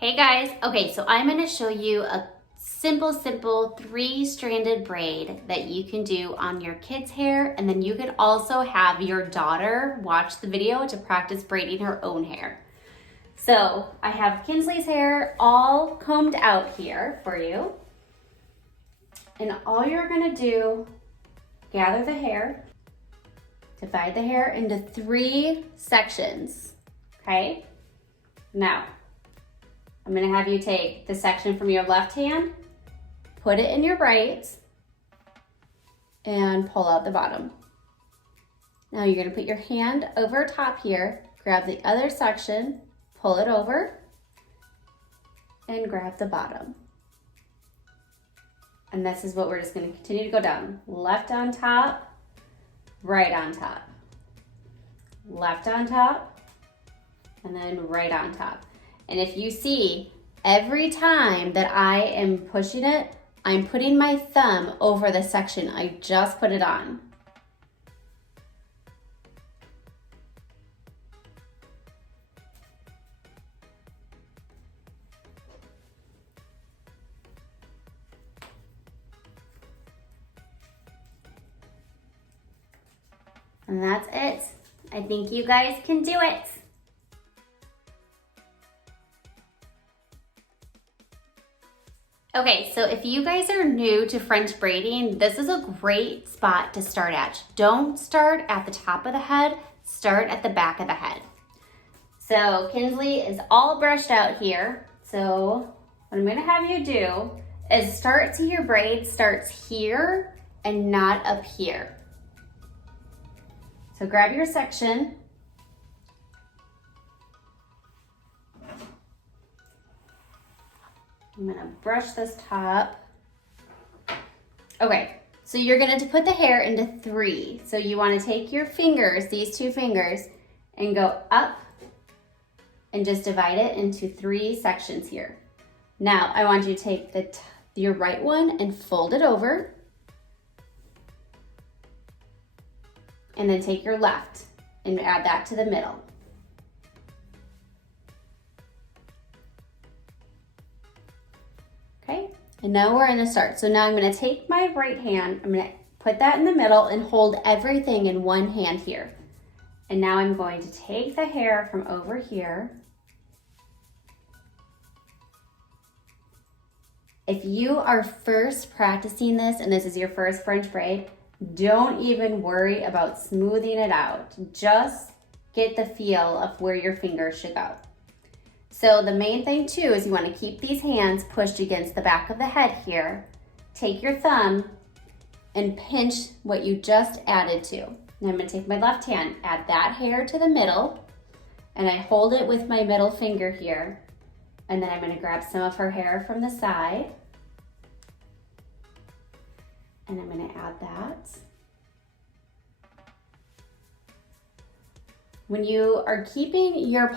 Hey guys, okay, so I'm gonna show you a simple 3-stranded braid that you can do on your kids' hair, and then you can also have your daughter watch the video to practice braiding her own hair. So I have Kinsley's hair all combed out here for you. And all you're gonna do, gather the hair, divide the hair into 3 sections, okay? Now, I'm gonna have you take the section from your left hand, put it in your right, and pull out the bottom. Now you're gonna put your hand over top here, grab the other section, pull it over, and grab the bottom. And this is what we're just gonna continue to go down. Left on top, right on top. Left on top, and then right on top. And if you see, every time that I am pushing it, I'm putting my thumb over the section I just put it on. And that's it. I think you guys can do it. Okay, so if you guys are new to French braiding, this is a great spot to start at. Don't start at the top of the head, start at the back of the head. So Kinsley is all brushed out here. So what I'm gonna have you do is start to your braid starts here and not up here. So grab your section. I'm gonna brush this top. Okay, so you're gonna put the hair into 3. So you wanna take your fingers, these 2 fingers, and go up and just divide it into 3 sections here. Now, I want you to take your right one and fold it over. And then take your left and add that to the middle. Okay, and now we're gonna start. So now I'm gonna take my right hand, I'm gonna put that in the middle and hold everything in one hand here. And now I'm going to take the hair from over here. If you are first practicing this and this is your first French braid, don't even worry about smoothing it out. Just get the feel of where your fingers should go. So the main thing too is you want to keep these hands pushed against the back of the head here. Take your thumb and pinch what you just added to. Now I'm going to take my left hand, add that hair to the middle, and I hold it with my middle finger here. And then I'm going to grab some of her hair from the side. And I'm going to add that. When you are keeping your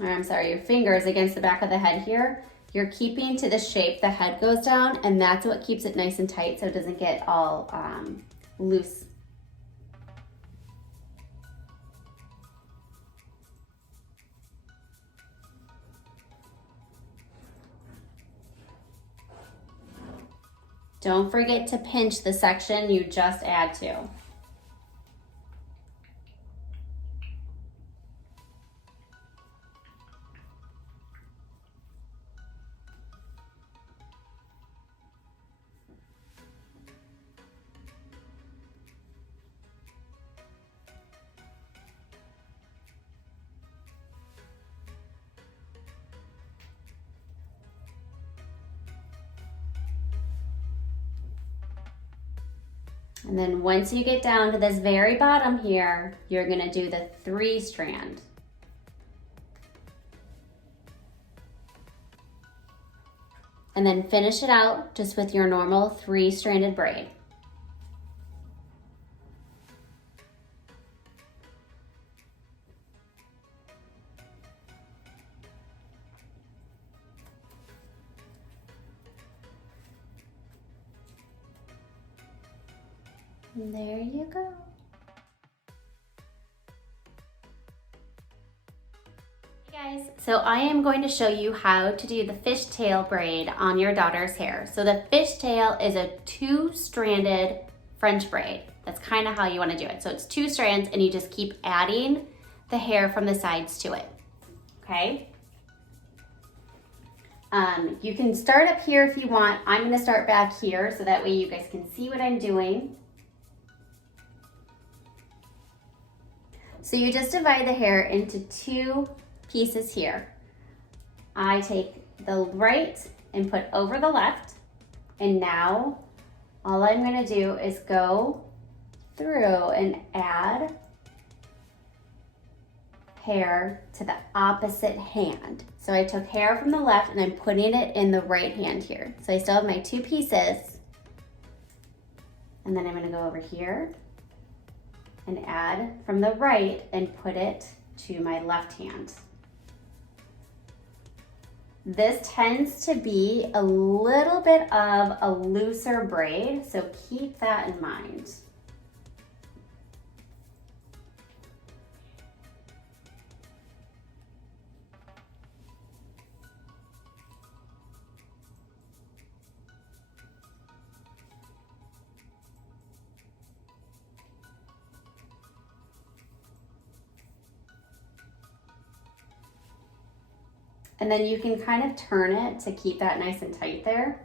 your fingers against the back of the head here, you're keeping to the shape the head goes down, and that's what keeps it nice and tight so it doesn't get all loose. Don't forget to pinch the section you just add to. And then once you get down to this very bottom here, you're gonna do the 3-strand. And then finish it out just with your normal 3-stranded braid. And there you go. Hey Guys, so I am going to show you how to do the fishtail braid on your daughter's hair. So the fishtail is a 2-stranded French braid. That's kind of how you want to do it. So it's 2 strands and you just keep adding the hair from the sides to it, okay? You can start up here if you want. I'm going to start back here so that way you guys can see what I'm doing. So you just divide the hair into 2 pieces here. I take the right and put over the left, and now all I'm going to do is go through and add hair to the opposite hand. So I took hair from the left and I'm putting it in the right hand here. So I still have my 2 pieces, and then I'm going to go over here and add from the right and put it to my left hand. This tends to be a little bit of a looser braid, so keep that in mind. And then you can kind of turn it to keep that nice and tight there.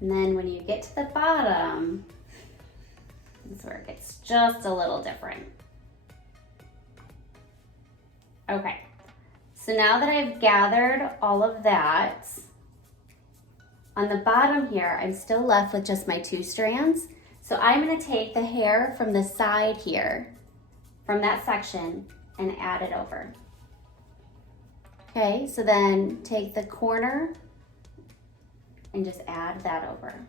And then when you get to the bottom, that's where it gets just a little different. Okay, so now that I've gathered all of that, on the bottom here, I'm still left with just my 2 strands. So I'm gonna take the hair from the side here, from that section, and add it over. Okay, so then take the corner and just add that over.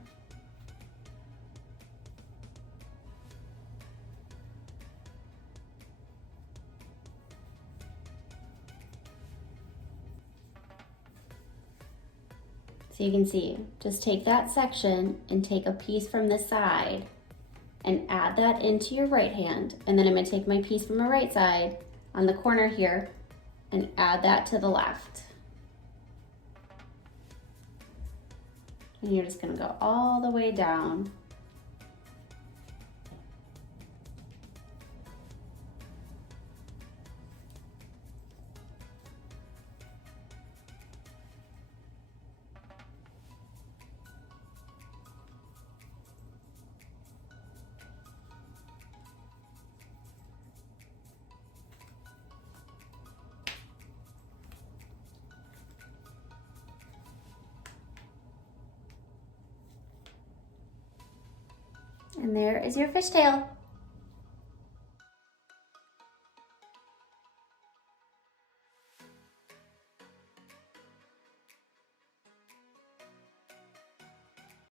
So you can see, just take that section and take a piece from the side and add that into your right hand. And then I'm gonna take my piece from the right side on the corner here and add that to the left. And you're just gonna go all the way down. And there is your fishtail.